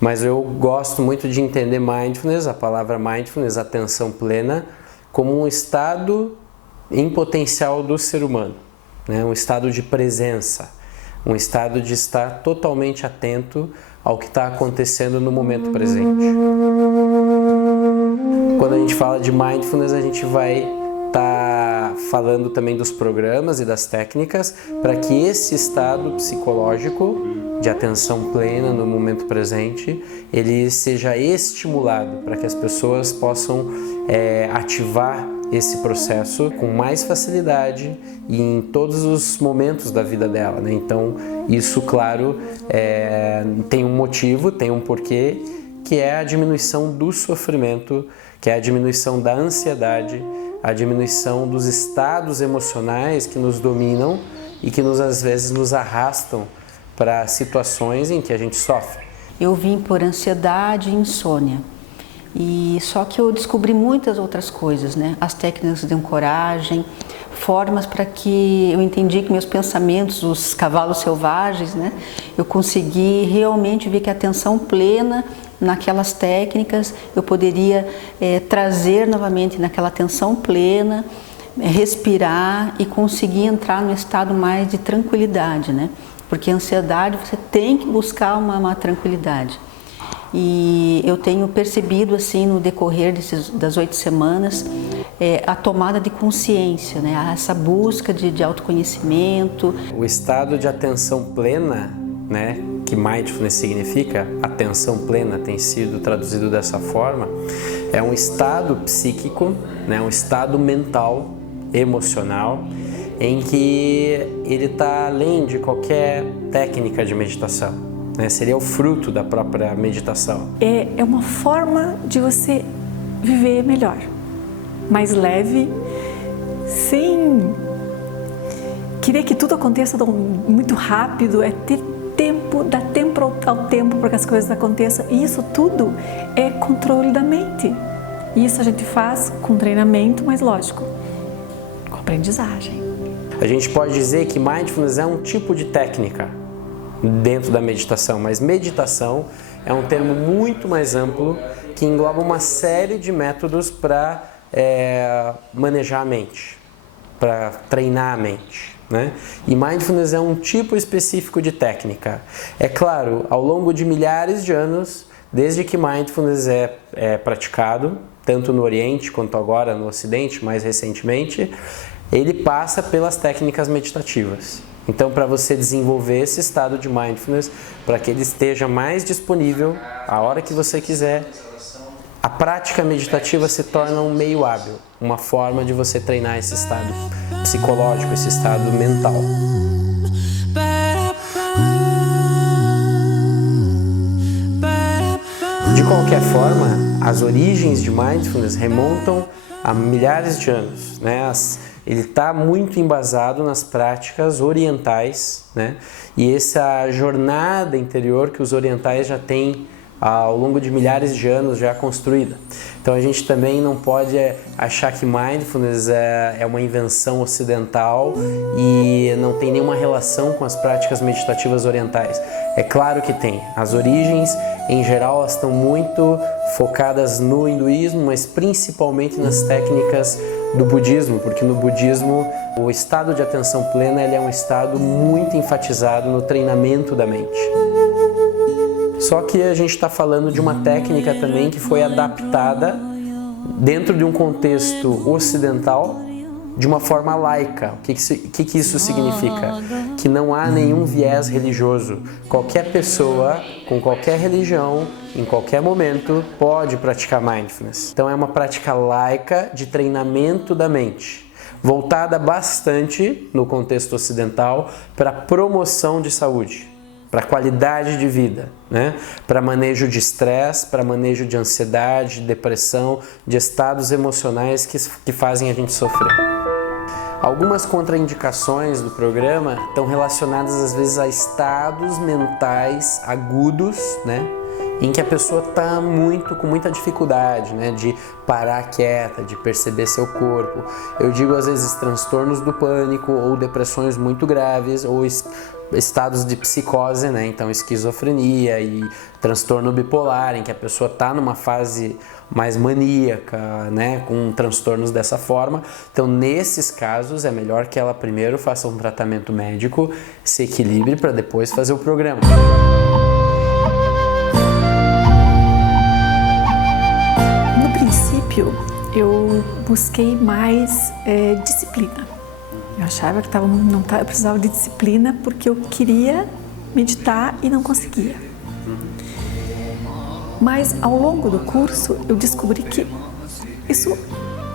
Mas eu gosto muito de entender mindfulness, a palavra mindfulness, atenção plena, como um estado em potencial do ser humano, né? Um estado de presença, um estado de estar totalmente atento ao que está acontecendo no momento presente. Quando a gente fala de mindfulness, a gente vai estar falando também dos programas e das técnicas para que esse estado psicológico de atenção plena no momento presente, ele seja estimulado para que as pessoas possam ativar esse processo com mais facilidade e em todos os momentos da vida dela, né? Então, isso, claro, tem um motivo, tem um porquê, que é a diminuição do sofrimento, que é a diminuição da ansiedade, a diminuição dos estados emocionais que nos dominam e que às vezes nos arrastam para situações em que a gente sofre. Eu vim por ansiedade e insônia. E só que eu descobri muitas outras coisas, né? As técnicas de ancoragem, formas para que eu entendi que meus pensamentos, os cavalos selvagens, né? Eu consegui realmente ver que a atenção plena naquelas técnicas eu poderia trazer novamente naquela atenção plena, respirar e conseguir entrar no estado mais de tranquilidade, né? Porque a ansiedade você tem que buscar uma tranquilidade. E eu tenho percebido assim no decorrer das 8 semanas a tomada de consciência, né? Essa busca de autoconhecimento. O estado de atenção plena, né? Que mindfulness significa, atenção plena tem sido traduzido dessa forma, é um estado psíquico, né? Um estado mental, emocional, em que ele está além de qualquer técnica de meditação, né? Seria o fruto da própria meditação. É uma forma de você viver melhor, mais leve, sem querer que tudo aconteça muito rápido, é ter tempo, dar tempo ao tempo para que as coisas aconteçam. E isso tudo é controle da mente. Isso a gente faz com treinamento, mas lógico, com aprendizagem. A gente pode dizer que mindfulness é um tipo de técnica dentro da meditação, mas meditação é um termo muito mais amplo que engloba uma série de métodos para manejar a mente, para treinar a mente, né? E mindfulness é um tipo específico de técnica. É claro, ao longo de milhares de anos, desde que mindfulness é praticado, tanto no Oriente quanto agora no Ocidente, mais recentemente, ele passa pelas técnicas meditativas. Então, para você desenvolver esse estado de mindfulness, para que ele esteja mais disponível a hora que você quiser, a prática meditativa se torna um meio hábil, uma forma de você treinar esse estado psicológico, esse estado mental. De qualquer forma, as origens de mindfulness remontam a milhares de anos, né? Ele está muito embasado nas práticas orientais, né? E essa jornada interior que os orientais já têm ao longo de milhares de anos já construída. Então a gente também não pode achar que mindfulness é uma invenção ocidental e não tem nenhuma relação com as práticas meditativas orientais. É claro que tem. As origens, em geral, elas estão muito focadas no hinduísmo, mas principalmente nas técnicas do budismo, porque no budismo o estado de atenção plena ele é um estado muito enfatizado no treinamento da mente. Só que a gente está falando de uma técnica também que foi adaptada dentro de um contexto ocidental de uma forma laica. O que isso significa? Que não há nenhum viés religioso. Qualquer pessoa, com qualquer religião, em qualquer momento, pode praticar mindfulness. Então é uma prática laica de treinamento da mente, voltada bastante, no contexto ocidental, para a promoção de saúde, para qualidade de vida, né? Para manejo de estresse, para manejo de ansiedade, depressão, de estados emocionais que fazem a gente sofrer. Algumas contraindicações do programa estão relacionadas às vezes a estados mentais agudos, né? em que a pessoa está com muita dificuldade, né, de parar quieta, de perceber seu corpo. Eu digo às vezes transtornos do pânico ou depressões muito graves ou estados de psicose, né, então esquizofrenia e transtorno bipolar, em que a pessoa está numa fase mais maníaca, né, com transtornos dessa forma. Então, nesses casos, é melhor que ela primeiro faça um tratamento médico, se equilibre para depois fazer o programa. No princípio, eu busquei mais disciplina. Eu achava que eu precisava de disciplina porque eu queria meditar e não conseguia. Mas ao longo do curso eu descobri que isso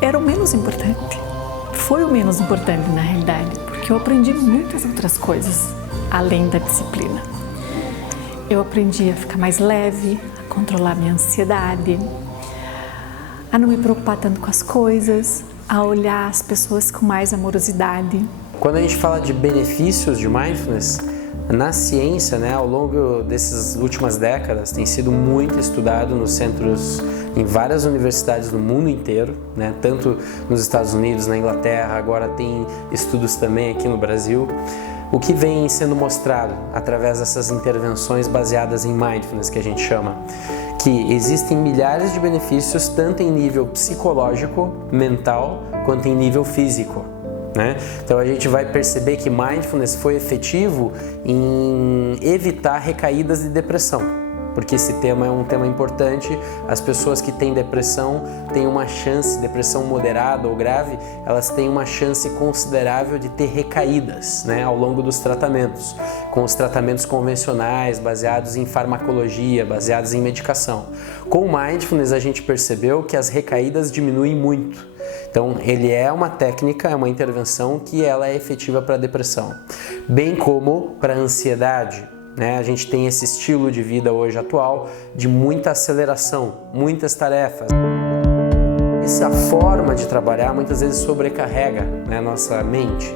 era o menos importante. Foi o menos importante na realidade, porque eu aprendi muitas outras coisas além da disciplina. Eu aprendi a ficar mais leve, a controlar minha ansiedade, a não me preocupar tanto com as coisas, a olhar as pessoas com mais amorosidade. Quando a gente fala de benefícios de mindfulness, na ciência, né, ao longo dessas últimas décadas, tem sido muito estudado nos centros, em várias universidades do mundo inteiro, né, tanto nos Estados Unidos, na Inglaterra, agora tem estudos também aqui no Brasil. O que vem sendo mostrado através dessas intervenções baseadas em mindfulness, que a gente chama, que existem milhares de benefícios, tanto em nível psicológico, mental, quanto em nível físico. Né? Então a gente vai perceber que mindfulness foi efetivo em evitar recaídas de depressão, porque esse tema é um tema importante. As pessoas que têm depressão têm uma chance, depressão moderada ou grave, elas têm uma chance considerável de ter recaídas, né, ao longo dos tratamentos, com os tratamentos convencionais, baseados em farmacologia, baseados em medicação. Com o mindfulness a gente percebeu que as recaídas diminuem muito. Então, ele é uma técnica, é uma intervenção que ela é efetiva para a depressão, bem como para a ansiedade, né? A gente tem esse estilo de vida hoje atual de muita aceleração, muitas tarefas. Essa forma de trabalhar muitas vezes sobrecarrega, né, nossa mente,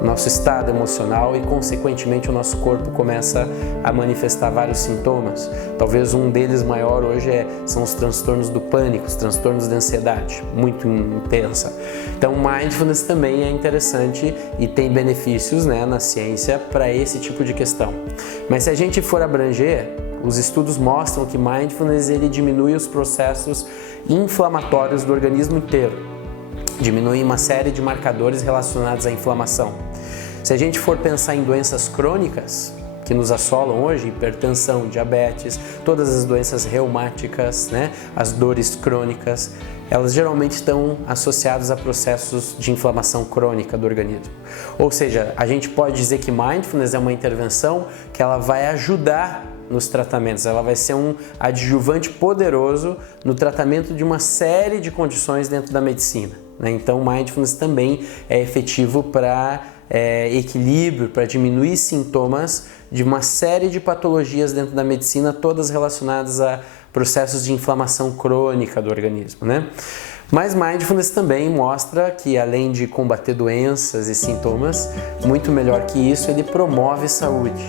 nosso estado emocional e, consequentemente, o nosso corpo começa a manifestar vários sintomas. Talvez um deles maior hoje são os transtornos do pânico, os transtornos de ansiedade, muito intensa. Então, mindfulness também é interessante e tem benefícios, né, na ciência para esse tipo de questão. Mas se a gente for abranger, os estudos mostram que mindfulness ele diminui os processos inflamatórios do organismo inteiro, diminui uma série de marcadores relacionados à inflamação. Se a gente for pensar em doenças crônicas que nos assolam hoje, hipertensão, diabetes, todas as doenças reumáticas, né, as dores crônicas, elas geralmente estão associadas a processos de inflamação crônica do organismo. Ou seja, a gente pode dizer que mindfulness é uma intervenção que ela vai ajudar nos tratamentos, ela vai ser um adjuvante poderoso no tratamento de uma série de condições dentro da medicina, né? Então, mindfulness também é efetivo para equilíbrio, para diminuir sintomas de uma série de patologias dentro da medicina, todas relacionadas a processos de inflamação crônica do organismo, né? Mas mindfulness também mostra que, além de combater doenças e sintomas, muito melhor que isso, ele promove saúde,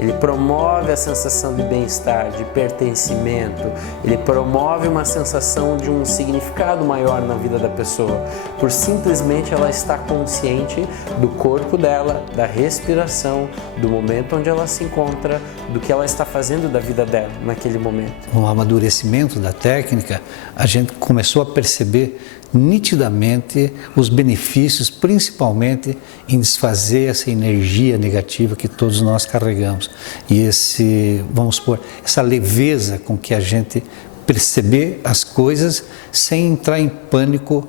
ele promove a sensação de bem-estar, de pertencimento, ele promove uma sensação de um significado maior na vida da pessoa, por simplesmente ela estar consciente do corpo dela, da respiração, do momento onde ela se encontra, do que ela está fazendo da vida dela naquele momento. Com o amadurecimento da técnica, a gente começou a perceber nitidamente os benefícios, principalmente em desfazer essa energia negativa que todos nós carregamos. E essa leveza com que a gente perceber as coisas sem entrar em pânico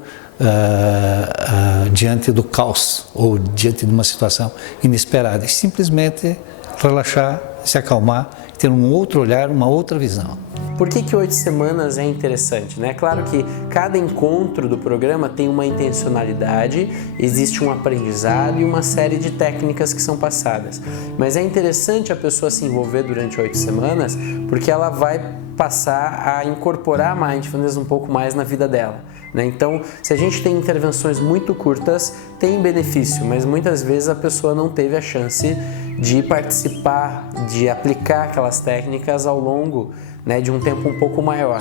diante do caos ou diante de uma situação inesperada. E simplesmente relaxar, se acalmar, ter um outro olhar, uma outra visão. Por que 8 semanas é interessante, né? Claro que cada encontro do programa tem uma intencionalidade, existe um aprendizado e uma série de técnicas que são passadas. Mas é interessante a pessoa se envolver durante 8 semanas porque ela vai passar a incorporar a mindfulness um pouco mais na vida dela, né? Então, se a gente tem intervenções muito curtas, tem benefício, mas muitas vezes a pessoa não teve a chance de participar, de aplicar aquelas técnicas ao longo, né, de um tempo um pouco maior.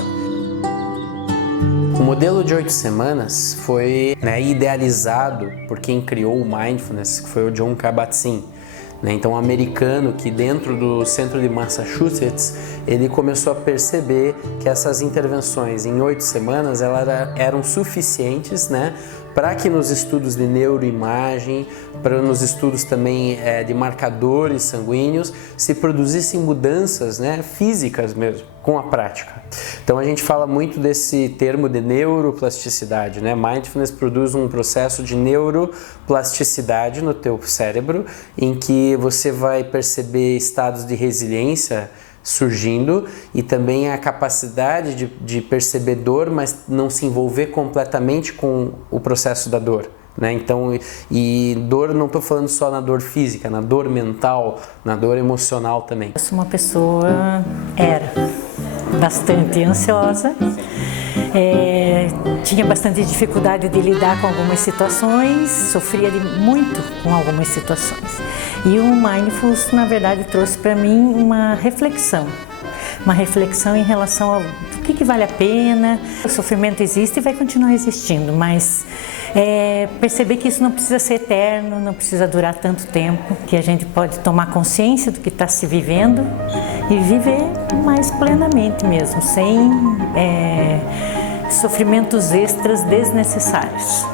O modelo de 8 semanas foi, né, idealizado por quem criou o Mindfulness, que foi o Jon Kabat-Zinn. Então, um americano que dentro do centro de Massachusetts, ele começou a perceber que essas intervenções em 8 semanas eram suficientes, né, para que nos estudos de neuroimagem, para nos estudos também de marcadores sanguíneos, se produzissem mudanças, né, físicas mesmo, com a prática. Então a gente fala muito desse termo de neuroplasticidade, né? Mindfulness produz um processo de neuroplasticidade no teu cérebro, em que você vai perceber estados de resiliência surgindo e também a capacidade de perceber dor, mas não se envolver completamente com o processo da dor, né? Então, e dor, não estou falando só na dor física, na dor mental, na dor emocional também. Eu sou uma pessoa, era bastante ansiosa, tinha bastante dificuldade de lidar com algumas situações, sofria muito com algumas situações. E o Mindfulness, na verdade, trouxe para mim uma reflexão em relação ao que vale a pena. O sofrimento existe e vai continuar existindo, mas perceber que isso não precisa ser eterno, não precisa durar tanto tempo, que a gente pode tomar consciência do que está se vivendo e viver mais plenamente mesmo, sem sofrimentos extras desnecessários.